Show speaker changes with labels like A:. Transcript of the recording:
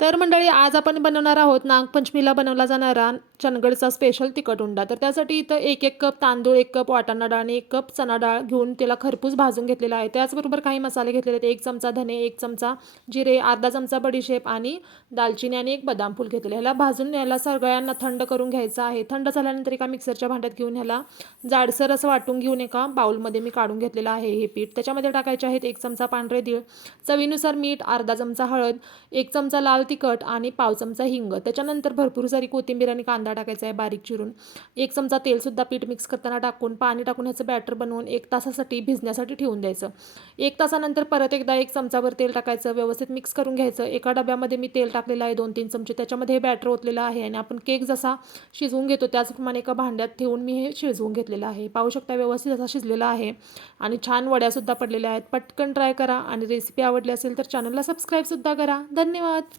A: तर मंडळी आज आपण बनवणार आहोत नागपंचमीला बनवला जाणारा चनगडचा स्पेशल तिखट उंडा. तर त्यासाठी इथं एक एक कप तांदूळ एक कप वाटाणा डाळ आणि एक कप चणा डाळ घेऊन त्याला खरपूस भाजून घेतलेला आहे. त्याचबरोबर काही मसाले घेतलेले आहेत. एक चमचा धने एक चमचा जिरे अर्धा चमचा बडीशेप आणि दालचिनी आणि एक बदाम फूल घेतलेले ह्याला भाजून याला सगळ्यांना थंड करून घ्यायचं आहे. थंड झाल्यानंतर एका मिक्सरच्या भांड्यात घेऊन ह्याला जाडसर असं वाटून घेऊन एका बाऊलमध्ये मी काढून घेतलेलं आहे हे पीठ. त्याच्यामध्ये टाकायचे आहेत एक चमचा पांढरे तीळ चवीनुसार मीठ अर्धा चमचा हळद एक चमचा लाल तिखट आणि पाव चमचा हिंग. त्याच्यानंतर भरपूर सारी कोथिंबीर आणि कांदा टाकायचा आहे बारीक चिरून. एक चमचा तेलसुद्धा पीठ मिक्स करताना टाकून पाणी टाकून ह्याचं बॅटर बनवून एक तासासाठी भिजण्यासाठी ठेवून द्यायचं. एक तासानंतर परत एकदा एक चमचाभर तेल टाकायचं व्यवस्थित मिक्स करून घ्यायचं. एका डब्यामध्ये मी तेल टाकलेलं आहे दोन तीन चमचे. त्याच्यामध्ये हे बॅटर ओतलेलं आहे आणि आपण केक जसा शिजवून घेतो त्याचप्रमाणे एका भांड्यात ठेवून मी हे शिजवून घेतलेलं आहे. पाहू शकता व्यवस्थित असा शिजलेला आहे आणि छान वड्यासुद्धा पडलेल्या आहेत. पटकन ट्राय करा आणि रेसिपी आवडली असेल तर चॅनलला सबस्क्राईबसुद्धा करा. धन्यवाद!